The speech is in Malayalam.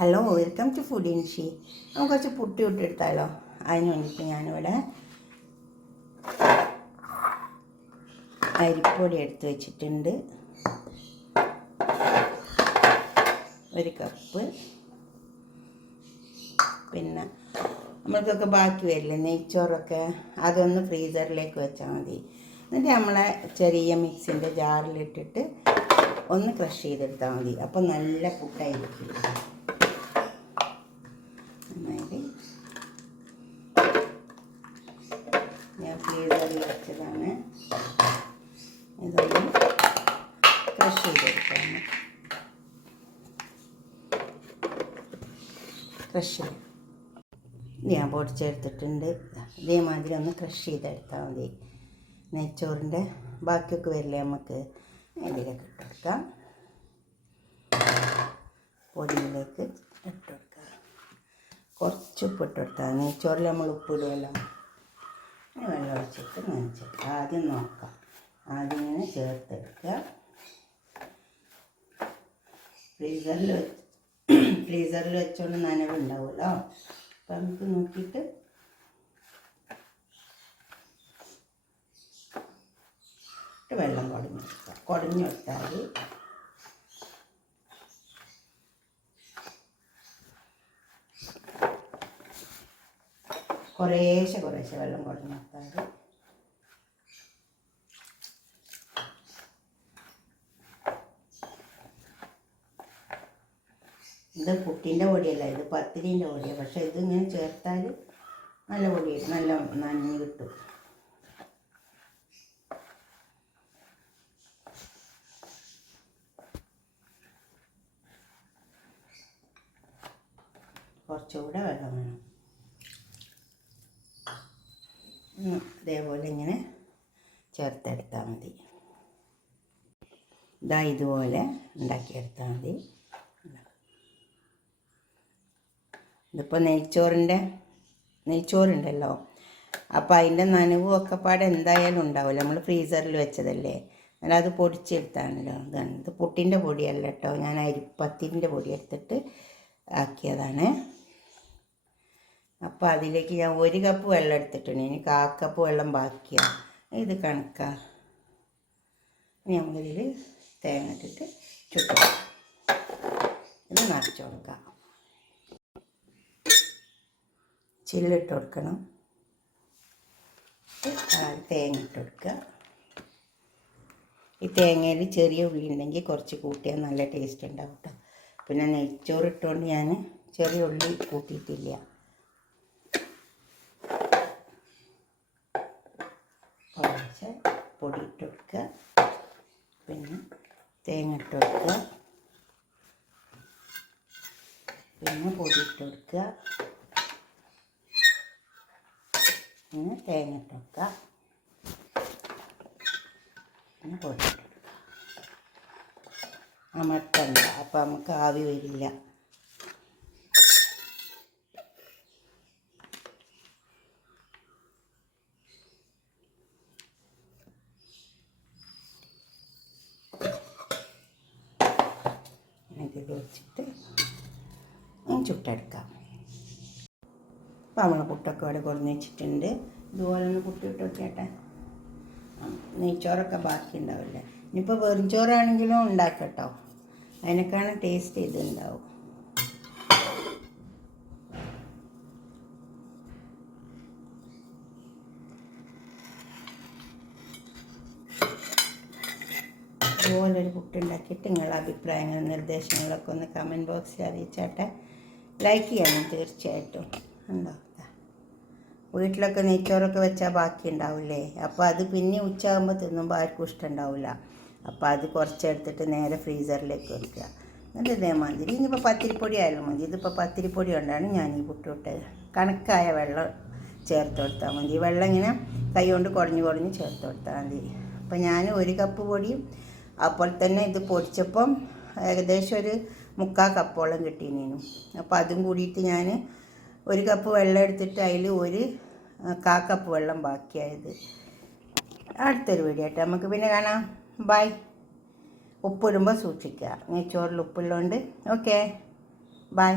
ഹലോ, വെൽക്കം ടു ഫുഡ് ഇൻഷി. നമുക്ക് കുറച്ച് പുട്ട് ഇട്ടെടുത്താലോ? അതിന് വേണ്ടിയിട്ട് ഞാനിവിടെ അരിപ്പൊടി എടുത്ത് വെച്ചിട്ടുണ്ട്. 1 കപ്പ്. പിന്നെ നമ്മൾക്കൊക്കെ ബാക്കി വരില്ലേ നെയ്ച്ചോറൊക്കെ, അതൊന്ന് ഫ്രീസറിലേക്ക് വെച്ചാൽ മതി. എന്നിട്ട് നമ്മളെ ചെറിയ മിക്സിൻ്റെ ജാറിലിട്ടിട്ട് ഒന്ന് ക്രഷ് ചെയ്തെടുത്താൽ മതി. അപ്പം നല്ല പുട്ടായിരിക്കും. ഞാൻ ഫ്രീസറിൽ വെച്ചതാണ്. ഇതൊന്ന് ക്രഷ് ചെയ്തെടുക്കാം. ക്രഷ് ഞാൻ പൊടിച്ചെടുത്തിട്ടുണ്ട്. ഇതേമാതിരി ഒന്ന് ക്രഷ് ചെയ്തെടുത്താൽ മതി. നെയ്ച്ചോറിൻ്റെ ബാക്കിയൊക്കെ വരില്ലേ, നമുക്ക് ഇതിലേക്ക് ഇട്ടെടുക്കാം. പൊടിയിലേക്ക് ഇട്ടെടുക്കാം. കുറച്ച് ഉപ്പിട്ട് കൊടുത്താൽ നെയ്ച്ചോറിൽ നമ്മൾ ഉപ്പിടുമല്ലോ. വെള്ളം ഒഴിച്ചിട്ട് നനച്ചെടുക്കുക. ആദ്യം നോക്കാം. ആദ്യം ഇങ്ങനെ ചേർത്തെടുക്കുക. ഫ്രീസറിൽ വെച്ചുകൊണ്ട് നനവുണ്ടാവുമല്ലോ. അപ്പം നമുക്ക് നോക്കിയിട്ട് വെള്ളം കുടഞ്ഞെടുത്താൽ കുറേശ്ശെ വെള്ളം കുടഞ്ഞെടുത്താൽ ഇത് പുട്ടിൻ്റെ പൊടിയല്ല, ഇത് പത്തിരിൻ്റെ പൊടിയാണ്. പക്ഷേ ഇതിങ്ങനെ ചേർത്താൽ നല്ല പൊടിയായിട്ട് നല്ല നനഞ്ഞ് കിട്ടും. കുറച്ചുകൂടെ വെള്ളം വേണം. ഇതേപോലെ ഇങ്ങനെ ചേർത്തെടുത്താൽ മതി. ഇതുപോലെ ഉണ്ടാക്കിയെടുത്താൽ മതി. ഇതിപ്പോൾ നെയ്ച്ചോറുണ്ടല്ലോ, അപ്പോൾ അതിൻ്റെ നനവും ഒക്കെ പാടെ എന്തായാലും ഉണ്ടാവില്ല. നമ്മൾ ഫ്രീസറിൽ വെച്ചതല്ലേ, എന്നാൽ അത് പൊടിച്ചെടുത്താണല്ലോ. ഇതാണ്, ഇത് പുട്ടിൻ്റെ പൊടിയല്ല കേട്ടോ, ഞാൻ അരിപ്പത്തിരിൻ്റെ പൊടി എടുത്തിട്ട് ആക്കിയതാണ്. അപ്പോൾ അതിലേക്ക് ഞാൻ 1 കപ്പ് വെള്ളം എടുത്തിട്ടുണ്ട്. ഇനി 1/4 കപ്പ് വെള്ളം ബാക്കിയാണ്. ഇത് കണക്കാ. ഇനി നമ്മളിതിൽ തേങ്ങ ഇട്ടിട്ട് ചുട്ട് ഇത് നിറച്ച് കൊടുക്കാം. ചില്ലിട്ട് കൊടുക്കണം. തേങ്ങ ഇട്ട് കൊടുക്കുക. ഈ തേങ്ങയിൽ ചെറിയ ഉള്ളി ഉണ്ടെങ്കിൽ കുറച്ച് കൂട്ടിയാൽ നല്ല ടേസ്റ്റ് ഉണ്ടാവും കേട്ടോ. പിന്നെ നെയ്ച്ചോറ് ഇട്ടുകൊണ്ട് ഞാൻ ചെറിയ ഉള്ളി കൂട്ടിയിട്ടില്ല. കുറച്ച് പൊടി ഇട്ട് കൊടുക്കുക. പിന്നെ തേങ്ങ ഇട്ട് കൊടുക്കുക. പിന്നെ പൊടി ഇട്ട് കൊടുക്കുക. പിന്നെ തേങ്ങ ഇട്ട് കൊടുക്കുക. പിന്നെ പൊടി ഇട്ട് കൊടുക്കുക. അമർത്തണ്ട, അപ്പം നമുക്ക് ആവി വരില്ല. ഇതിൽ വെച്ചിട്ട് ചുട്ടെടുക്കാം. അപ്പോൾ നമ്മൾ പുട്ടൊക്കെ ഇവിടെ കൊടുന്ന് വെച്ചിട്ടുണ്ട്. ഇതുപോലെ ഒന്ന് പുട്ടിട്ട് വെച്ചേട്ടെ. നെയ്ച്ചോറൊക്കെ ബാക്കി ഉണ്ടാവില്ലേ. ഇനിയിപ്പോൾ വെറുംചോറാണെങ്കിലും ഉണ്ടാക്കട്ടോ, അതിനൊക്കെയാണ് ടേസ്റ്റ് ഇതുണ്ടാവും. ഇതുപോലൊരു പുട്ടുണ്ടാക്കിയിട്ട് നിങ്ങളുടെ അഭിപ്രായങ്ങളും നിർദ്ദേശങ്ങളൊക്കെ ഒന്ന് കമൻറ്റ് ബോക്സിൽ അറിയിച്ചാട്ടെ. ലൈക്ക് ചെയ്യണം തീർച്ചയായിട്ടും. ഉണ്ടോ, വീട്ടിലൊക്കെ നെയ്ച്ചോറൊക്കെ വെച്ചാൽ ബാക്കി ഉണ്ടാവില്ലേ. അപ്പോൾ അത് പിന്നെ ഉച്ചയാകുമ്പോൾ തിന്നുമ്പോൾ ആർക്കും ഇഷ്ടമുണ്ടാവില്ല. അപ്പോൾ അത് കുറച്ചെടുത്തിട്ട് നേരെ ഫ്രീസറിലേക്ക് വെക്കുക. എന്നിട്ട് ഇതേമാതിരി ഇനിയിപ്പോൾ പത്തിരിപ്പൊടി ആയാലും മതി. ഇതിപ്പോൾ പത്തിരിപ്പൊടി കൊണ്ടാണ് ഞാൻ ഈ പുട്ടിട്ടത്. കണക്കായ വെള്ളം ചേർത്ത് കൊടുത്താൽ മതി. വെള്ളം ഇങ്ങനെ കൈ കൊണ്ട് കുടഞ്ഞ് ചേർത്ത് കൊടുത്താൽ മതി. അപ്പോൾ ഞാൻ 1 കപ്പ് പൊടിയും അപ്പോൾ തന്നെ ഇത് പൊടിച്ചപ്പം ഏകദേശം ഒരു 3/4 കപ്പോളം കിട്ടിയിരുന്നു. അപ്പോൾ അതും കൂടിയിട്ട് ഞാൻ 1 കപ്പ് വെള്ളം എടുത്തിട്ട് അതിൽ 1/4 കപ്പ് വെള്ളം ബാക്കിയായത്. അടുത്തൊരു വീഡിയോ ആയിട്ട് നമുക്ക് പിന്നെ കാണാം. ബൈ. ഉപ്പിടുമ്പോൾ സൂക്ഷിക്കുക, നെയ്ച്ചോറിൽ ഉപ്പുള്ളതുകൊണ്ട്. ഓക്കേ. ബൈ.